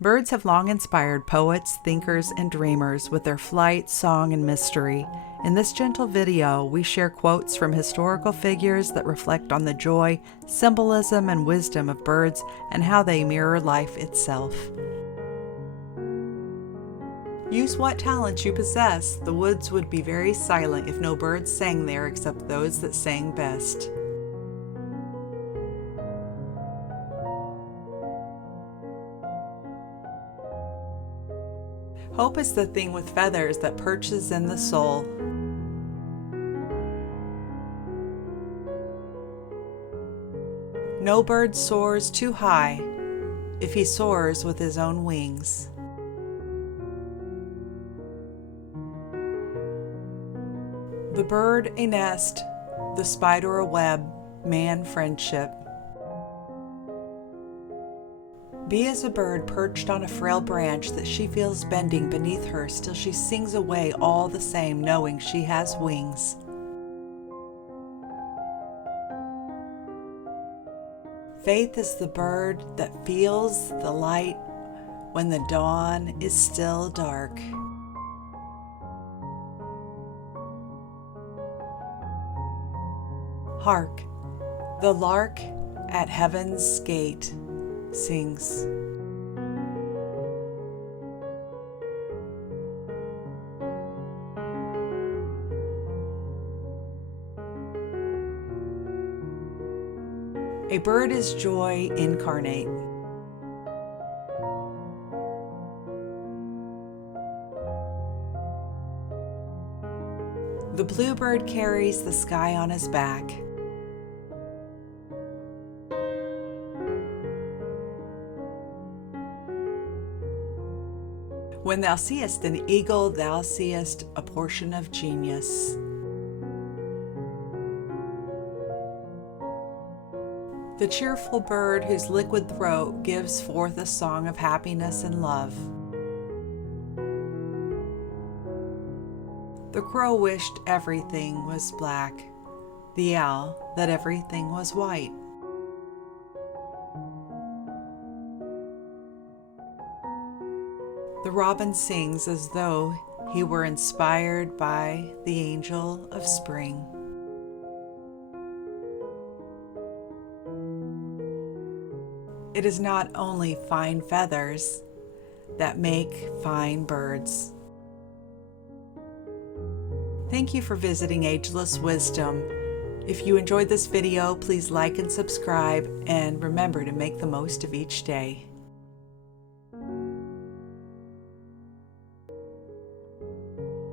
Birds have long inspired poets, thinkers, and dreamers with their flight, song, and mystery. In this gentle video, we share quotes from historical figures that reflect on the joy, symbolism, and wisdom of birds and how they mirror life itself. Use what talents you possess. The woods would be very silent if no birds sang there except those that sang best. Hope is the thing with feathers that perches in the soul. No bird soars too high if he soars with his own wings. The bird a nest, the spider a web, man friendship. Be as a bird perched on a frail branch that she feels bending beneath her, still she sings away all the same, knowing she has wings. Faith is the bird that feels the light when the dawn is still dark. Hark, the lark at heaven's gate sings. A bird is joy incarnate. The bluebird carries the sky on his back. When thou seest an eagle, thou seest a portion of genius. The cheerful bird whose liquid throat gives forth a song of happiness and love. The crow wished everything was black, the owl that everything was white. The robin sings as though he were inspired by the angel of spring. It is not only fine feathers that make fine birds. Thank you for visiting Ageless Wisdom. If you enjoyed this video, please like and subscribe, and remember to make the most of each day.